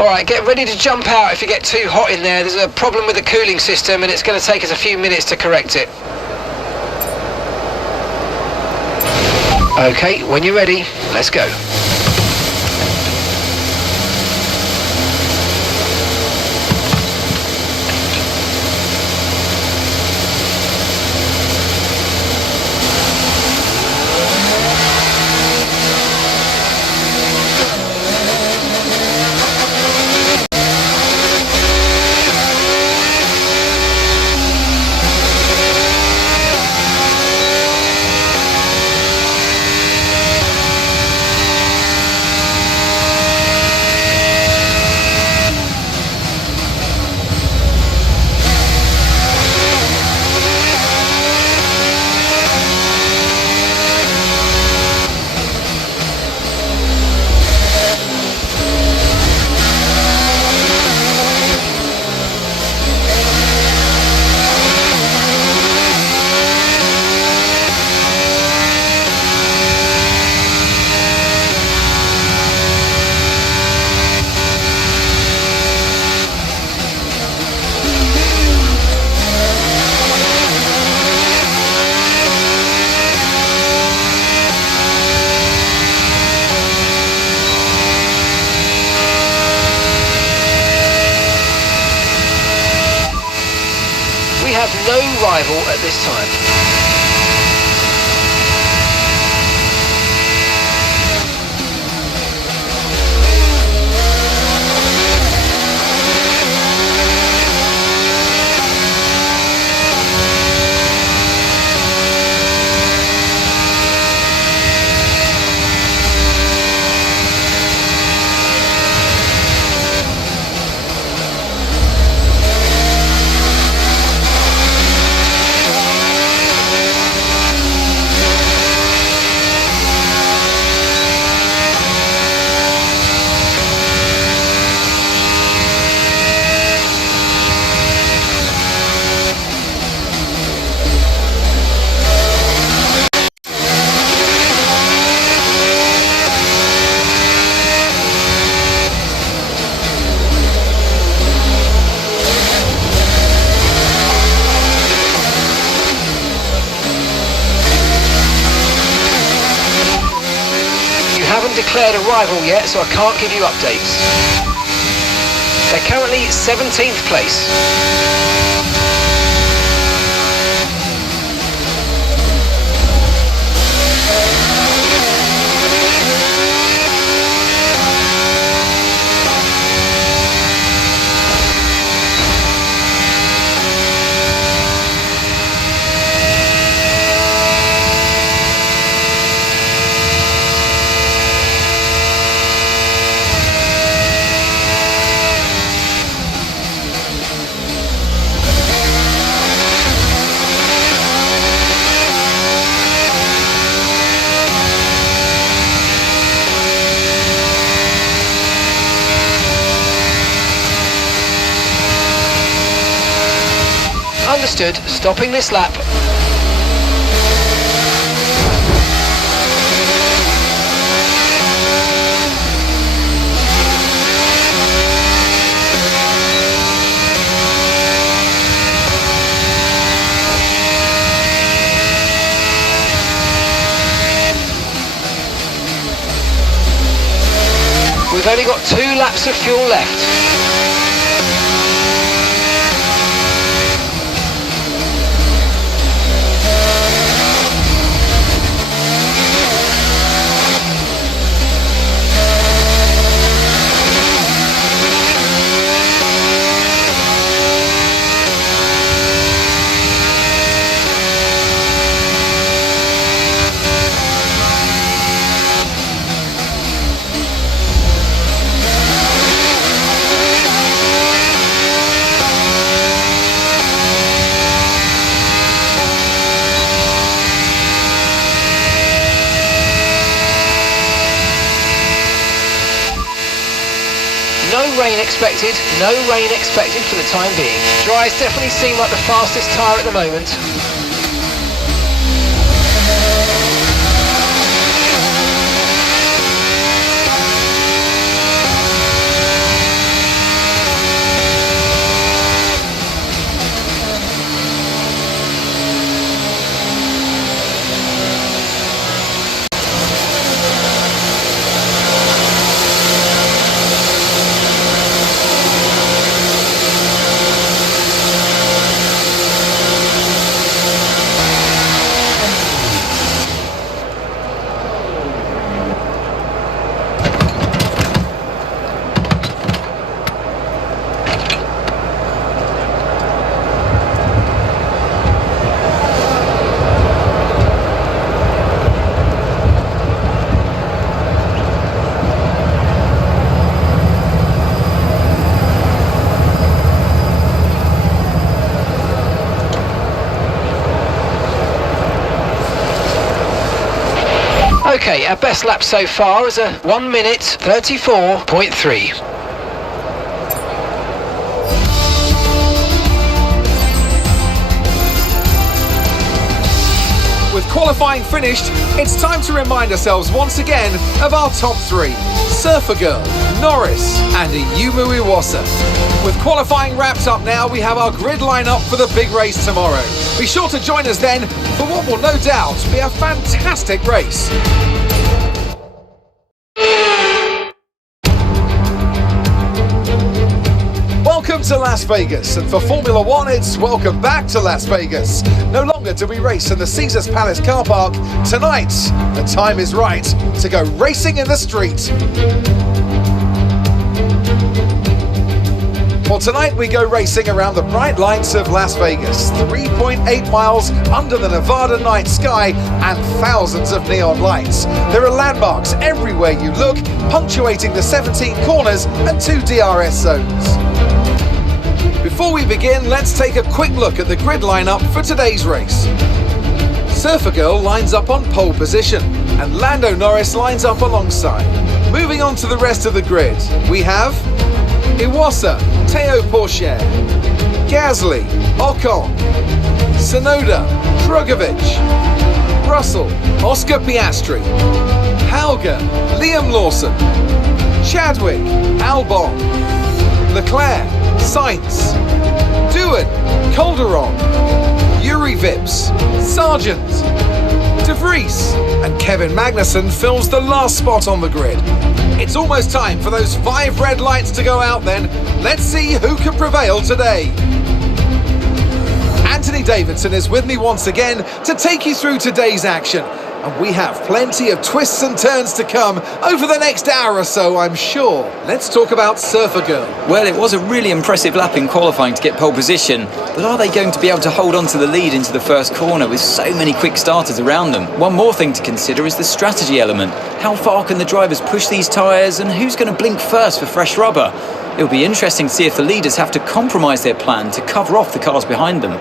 Alright, get ready to jump out if you get too hot in there. There's a problem with the cooling system and it's going to take us a few minutes to correct it. Okay, when you're ready, let's go. We have no rival at this time. Haven't declared a rival yet, so I can't give you updates. They're currently 17th place. Understood. Stopping this lap. We've only got 2 laps of fuel left. No rain expected, no rain expected for the time being. Dries definitely seem like the fastest tyre at the moment. Okay, our best lap so far is a 1 minute 34.3. With qualifying finished, it's time to remind ourselves once again of our top three: Surfer Girl, Norris and Ayumu Iwasa. With qualifying wrapped up now, we have our grid lineup for the big race tomorrow. Be sure to join us then for what will no doubt be a fantastic race. Welcome to Las Vegas, and for Formula One, it's welcome back to Las Vegas. No longer do we race in the Caesars Palace car park. Tonight, the time is right to go racing in the street. Well, tonight we go racing around the bright lights of Las Vegas, 3.8 miles under the Nevada night sky and thousands of neon lights. There are landmarks everywhere you look, punctuating the 17 corners and 2 DRS zones. Before we begin, let's take a quick look at the grid lineup for today's race. Surfer Girl lines up on pole position, and Lando Norris lines up alongside. Moving on to the rest of the grid, we have Iwasa, Teo Porcher, Gasly, Ocon, Tsunoda, Drugovich, Russell, Oscar Piastri, Hauger, Liam Lawson, Chadwick, Albon, Leclerc, Sainz, Doohan, Calderon, Yuri Vips, Sargent, De Vries, and Kevin Magnussen fills the last spot on the grid. It's almost time for those 5 red lights to go out then. Let's see who can prevail today. Anthony Davidson is with me once again to take you through today's action. And we have plenty of twists and turns to come over the next hour or so, I'm sure. Let's talk about Surfer Girl. Well, it was a really impressive lap in qualifying to get pole position, but are they going to be able to hold on to the lead into the first corner with so many quick starters around them? One more thing to consider is the strategy element. How far can the drivers push these tyres, and who's going to blink first for fresh rubber? It'll be interesting to see if the leaders have to compromise their plan to cover off the cars behind them.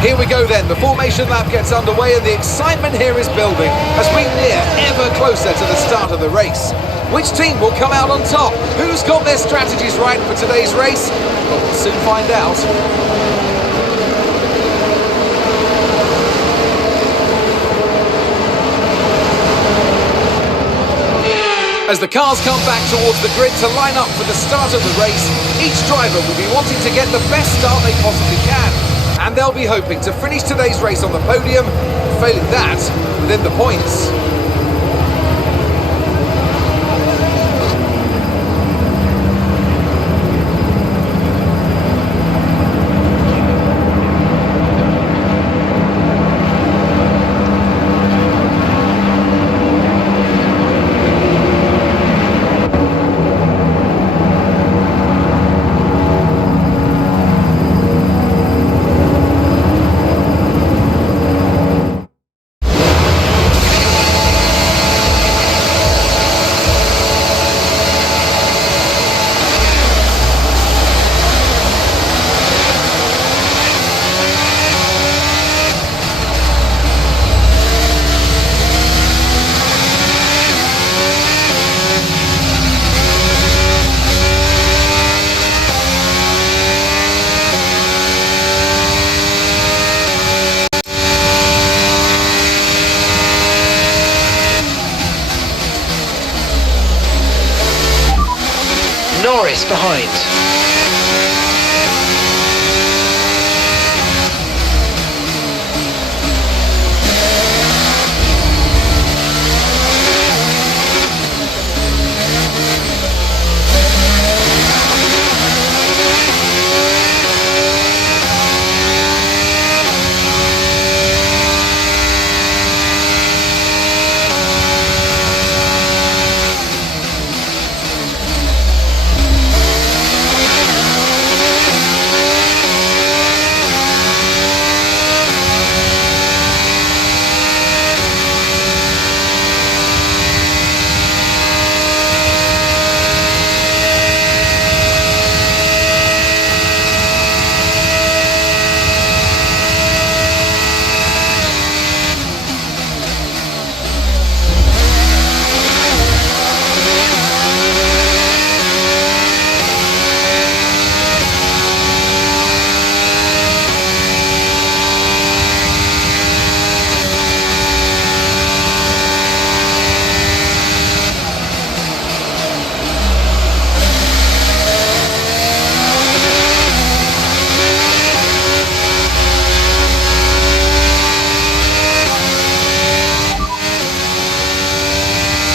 Here we go then, the formation lap gets underway and the excitement here is building as we near ever closer to the start of the race. Which team will come out on top? Who's got their strategies right for today's race? Well, we'll soon find out. As the cars come back towards the grid to line up for the start of the race, each driver will be wanting to get the best start they possibly can. And they'll be hoping to finish today's race on the podium, failing that, within the points. Norris behind.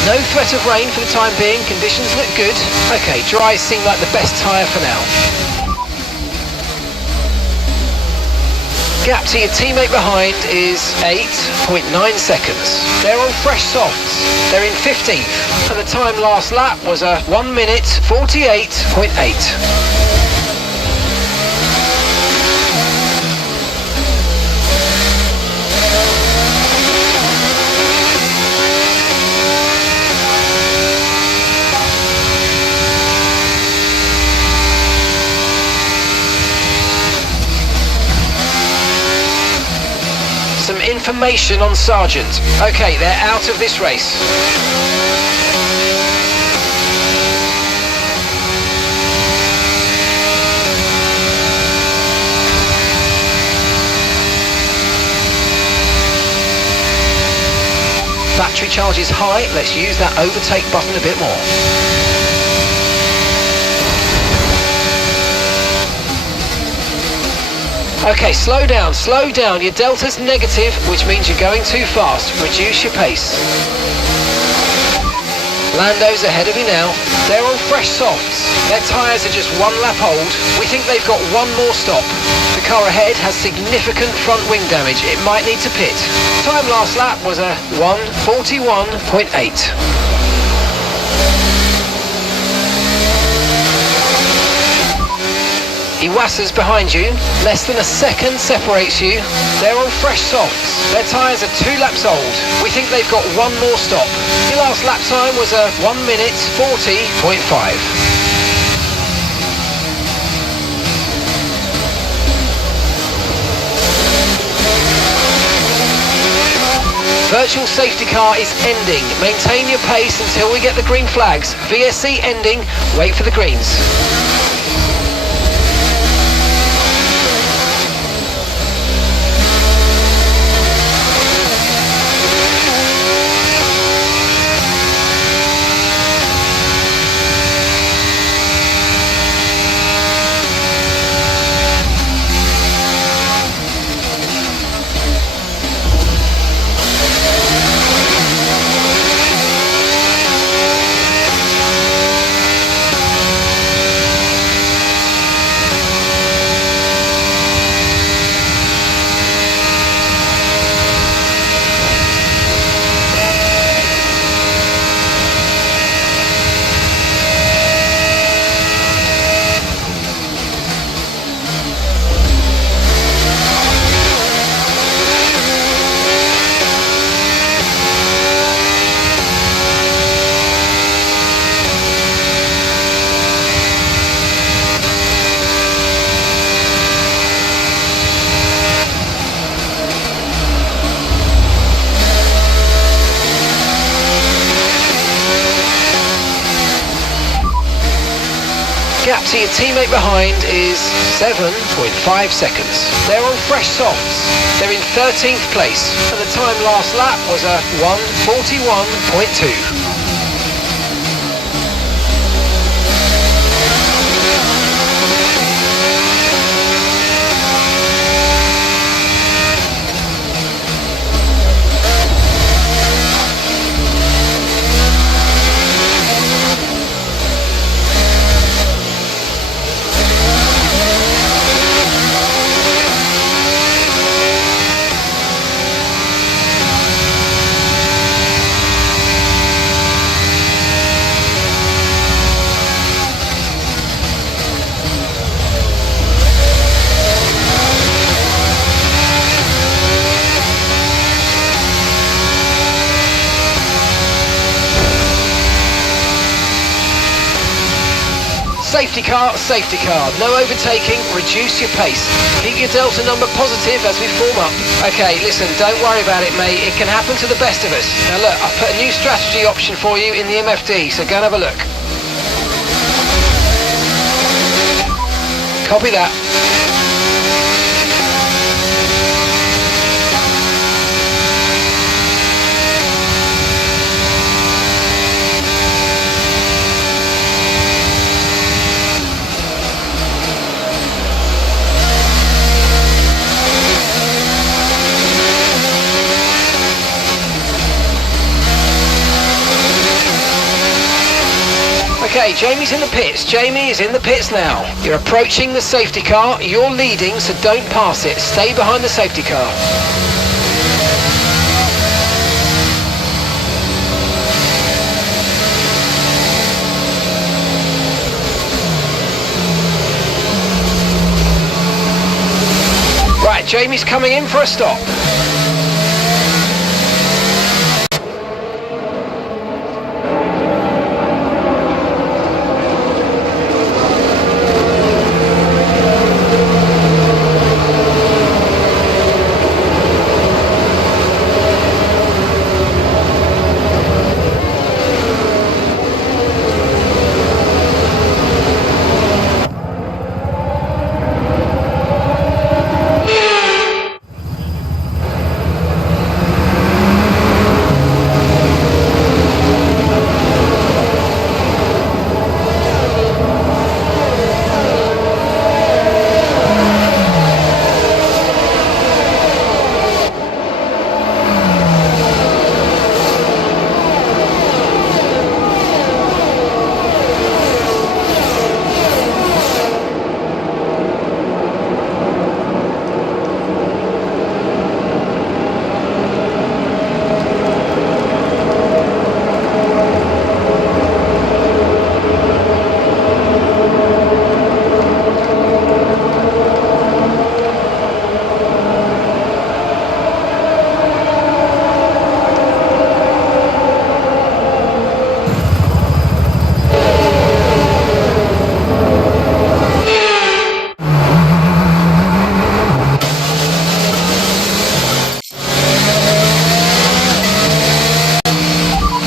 No threat of rain for the time being, conditions look good. Okay, dry seem like the best tyre for now. Gap to your teammate behind is 8.9 seconds. They're on fresh softs. They're in 15th. And the time last lap was a 1 minute 48.8. Some information on Sargent. Okay, they're out of this race. Battery charge is high. Let's use that overtake button a bit more. Okay, slow down. Your delta's negative, which means you're going too fast. Reduce your pace. Lando's ahead of you now. They're on fresh softs. Their tyres are just 1 lap old. We think they've got 1 more stop. The car ahead has significant front wing damage. It might need to pit. Time last lap was a 1:41.8. Iwasa's behind you, less than a second separates you. They're on fresh softs. Their tyres are 2 laps old. We think they've got 1 more stop. Your last lap time was a 1 minute 40.5. Virtual safety car is ending. Maintain your pace until we get the green flags. VSC ending, wait for the greens. Gap to your teammate behind is 7.5 seconds. They're on fresh softs. They're in 13th place, and the time last lap was a 1:41.2. Safety car, no overtaking, reduce your pace. Keep your delta number positive as we form up. Okay, listen, don't worry about it, mate. It can happen to the best of us. Now look, I've put a new strategy option for you in the MFD, so go and have a look. Copy that. Okay, Jamie's in the pits. Jamie is in the pits now. You're approaching the safety car. You're leading, so don't pass it. Stay behind the safety car. Right, Jamie's coming in for a stop.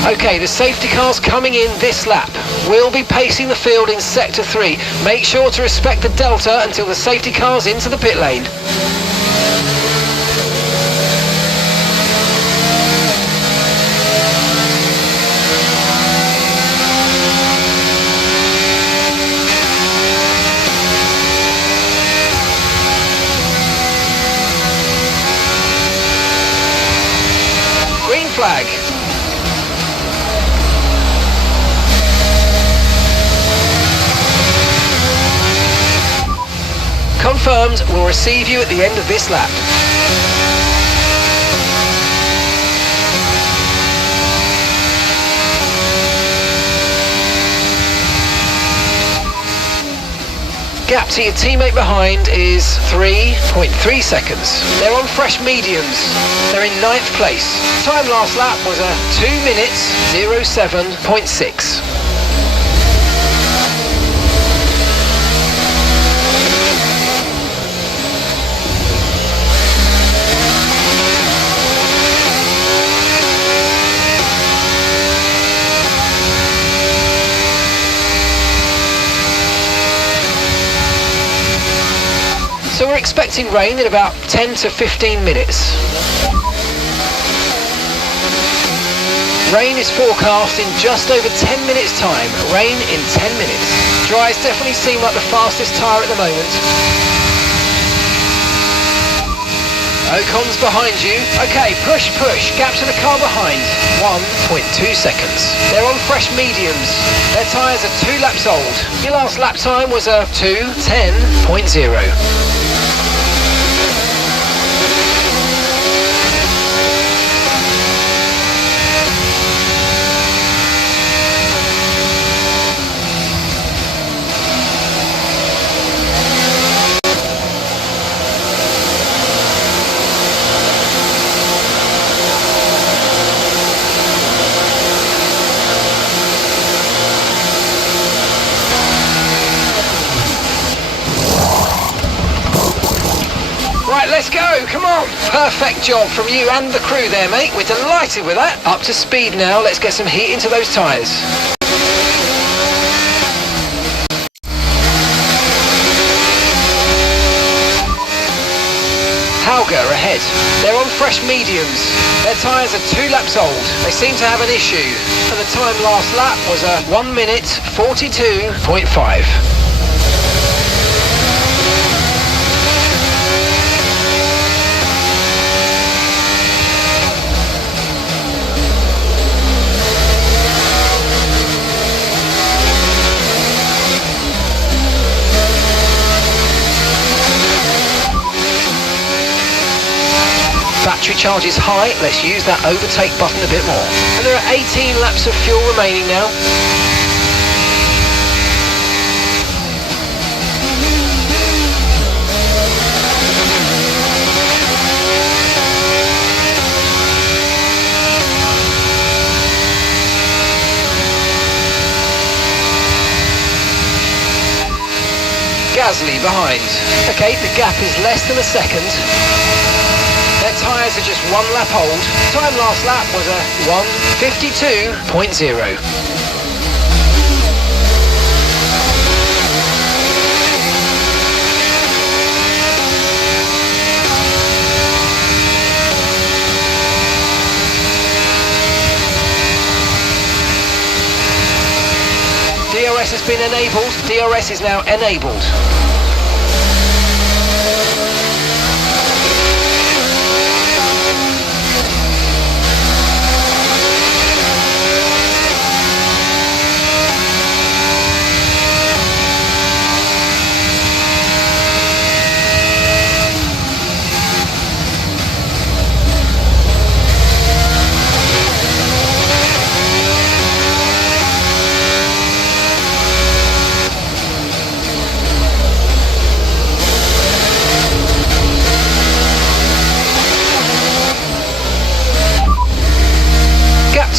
Okay, the safety car's coming in this lap. We'll be pacing the field in sector 3. Make sure to respect the delta until the safety car's into the pit lane. Green flag. Confirmed, we'll receive you at the end of this lap. Gap to your teammate behind is 3.3 seconds. They're on fresh mediums. They're in 9th place. Time last lap was a 2 minutes 07.6. So we're expecting rain in about 10 to 15 minutes. Rain is forecast in just over 10 minutes time. Rain in 10 minutes. Dries definitely seem like the fastest tyre at the moment. Ocon's behind you. Okay, push. Gap to the car behind. 1.2 seconds. They're on fresh mediums. Their tyres are 2 laps old. Your last lap time was a 2:10.0. Right, let's go, come on. Perfect job from you and the crew there, mate. We're delighted with that. Up to speed now, let's get some heat into those tyres. Hauger ahead. They're on fresh mediums. Their tyres are 2 laps old. They seem to have an issue. And the time last lap was a 1:42.5. battery charge is high, let's use that overtake button a bit more. And there are 18 laps of fuel remaining now. Gasly behind. Okay, the gap is less than a second. Their tyres are just 1 lap old. Time last lap was a 1:52.0. DRS has been enabled. DRS is now enabled.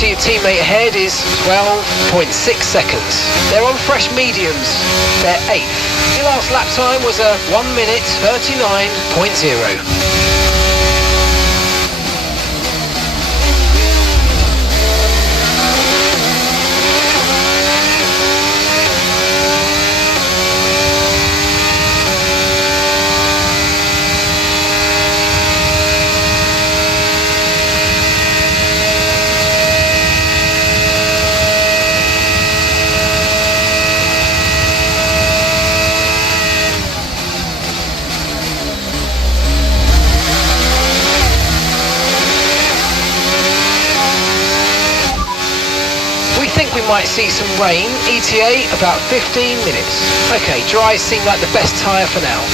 To your teammate ahead is 12.6 seconds. They're on fresh mediums. They're 8th. Your last lap time was a 1:39.0. We might see some rain. ETA about 15 minutes. Okay, dries seem like the best tyre for now.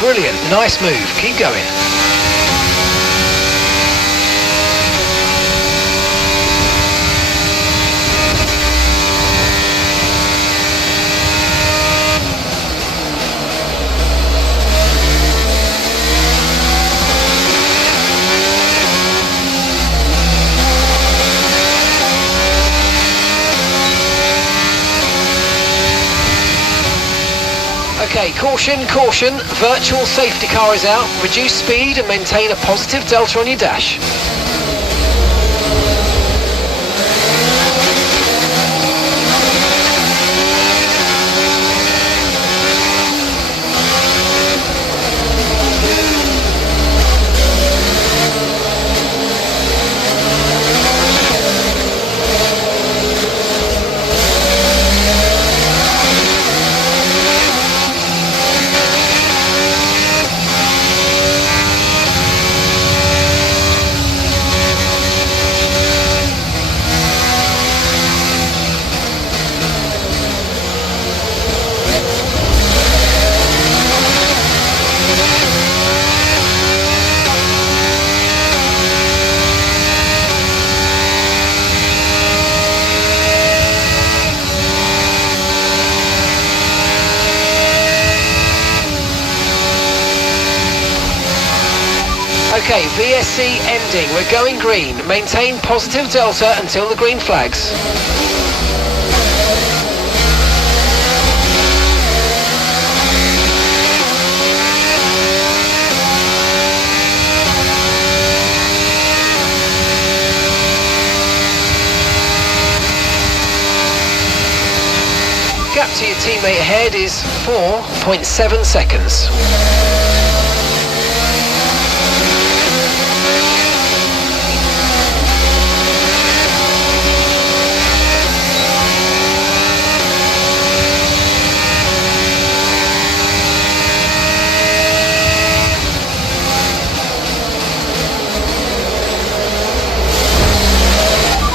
Brilliant, nice move, keep going. Okay, caution, caution, virtual safety car is out. Reduce speed and maintain a positive delta on your dash. Okay, VSC ending. We're going green. Maintain positive delta until the green flags. Gap to your teammate ahead is 4.7 seconds.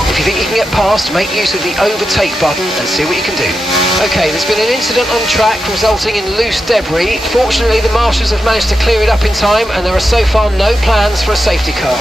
If you think you can get past, make use of the overtake button and see what you can do. Okay, there's been an incident on track resulting in loose debris. Fortunately, the marshals have managed to clear it up in time and there are so far no plans for a safety car.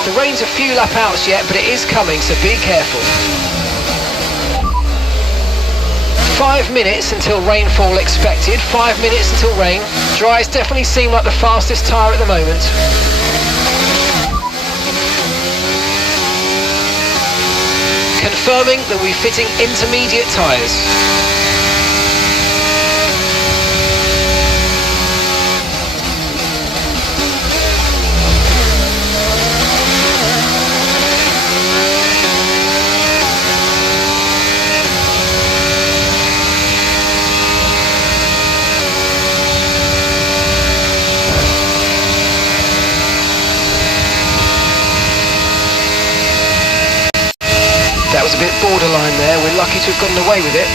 The rain's a few lap outs yet, but it is coming, so be careful. 5 minutes until rainfall expected, 5 minutes until rain. Dries definitely seem like the fastest tyre at the moment. Confirming that we're fitting intermediate tyres. That was a bit borderline there. We're lucky to have gotten away with it.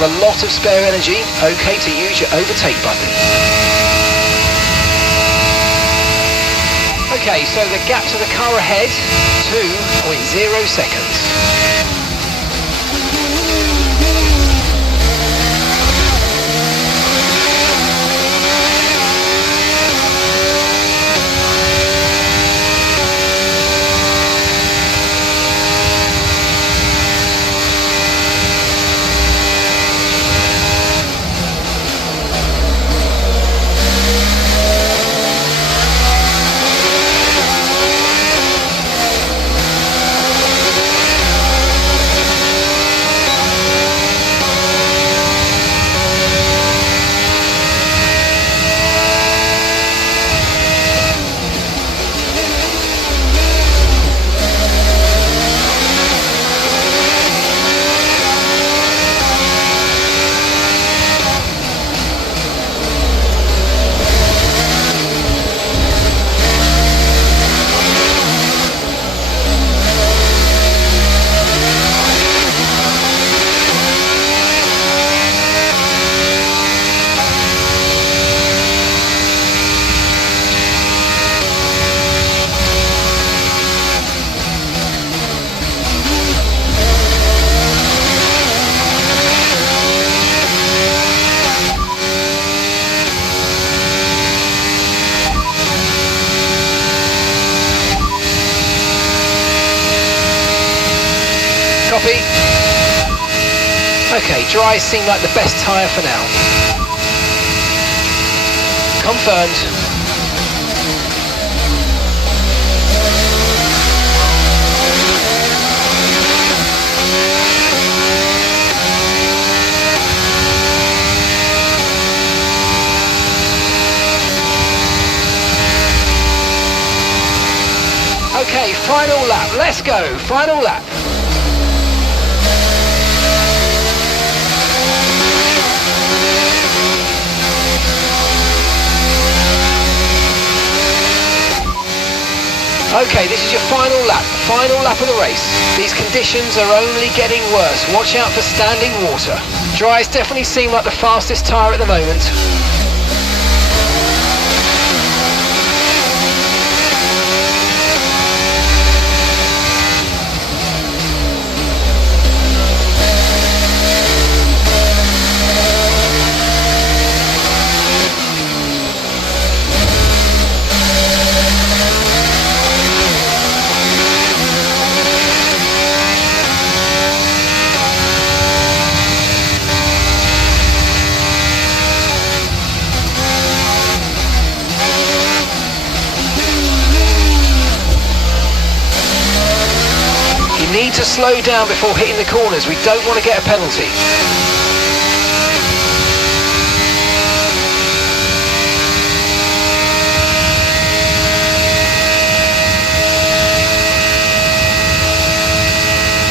got a lot of spare energy, okay to use your overtake button. Okay, so the gap to the car ahead, 2.0 seconds. Copy. Okay, dries seem like the best tyre for now. Confirmed. Okay, final lap. Let's go. Final lap. Okay, this is your final lap of the race. These conditions are only getting worse. Watch out for standing water. Dries definitely seem like the fastest tyre at the moment. Need to slow down before hitting the corners. We don't want to get a penalty.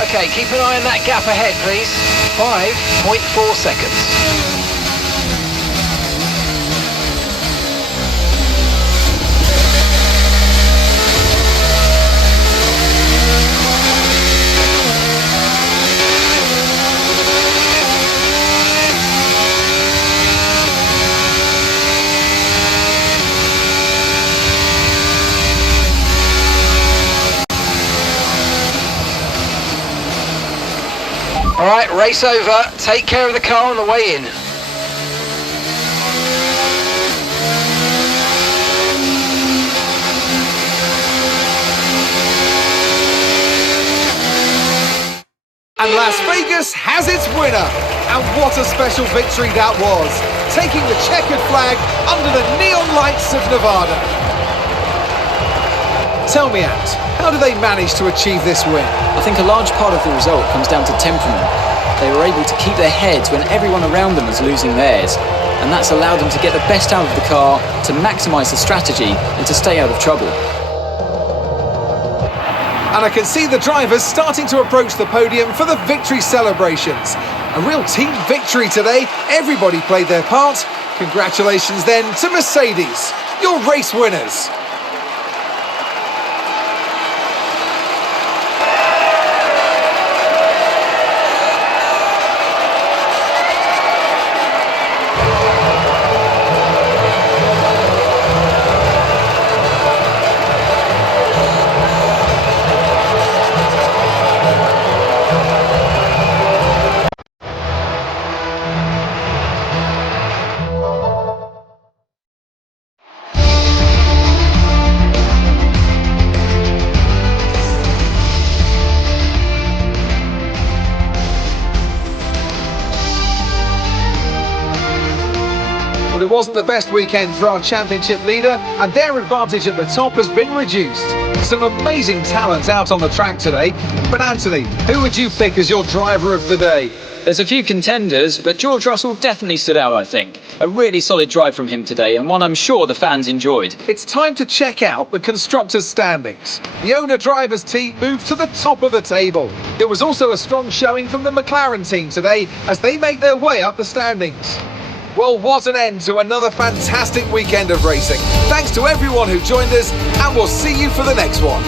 Okay, keep an eye on that gap ahead, please. 5.4 seconds. Alright, race over. Take care of the car on the way in. And Las Vegas has its winner. And what a special victory that was. Taking the checkered flag under the neon lights of Nevada. Tell me, Ant, how do they manage to achieve this win? I think a large part of the result comes down to temperament. They were able to keep their heads when everyone around them was losing theirs, and that's allowed them to get the best out of the car, to maximise the strategy, and to stay out of trouble. And I can see the drivers starting to approach the podium for the victory celebrations. A real team victory today. Everybody played their part. Congratulations then to Mercedes, your race winners. But it wasn't the best weekend for our championship leader, and their advantage at the top has been reduced. Some amazing talent out on the track today. But Anthony, who would you pick as your driver of the day? There's a few contenders, but George Russell definitely stood out, I think. A really solid drive from him today, and one I'm sure the fans enjoyed. It's time to check out the constructors' standings. The owner-drivers team moved to the top of the table. There was also a strong showing from the McLaren team today as they make their way up the standings. Well, what an end to another fantastic weekend of racing. Thanks to everyone who joined us, and we'll see you for the next one.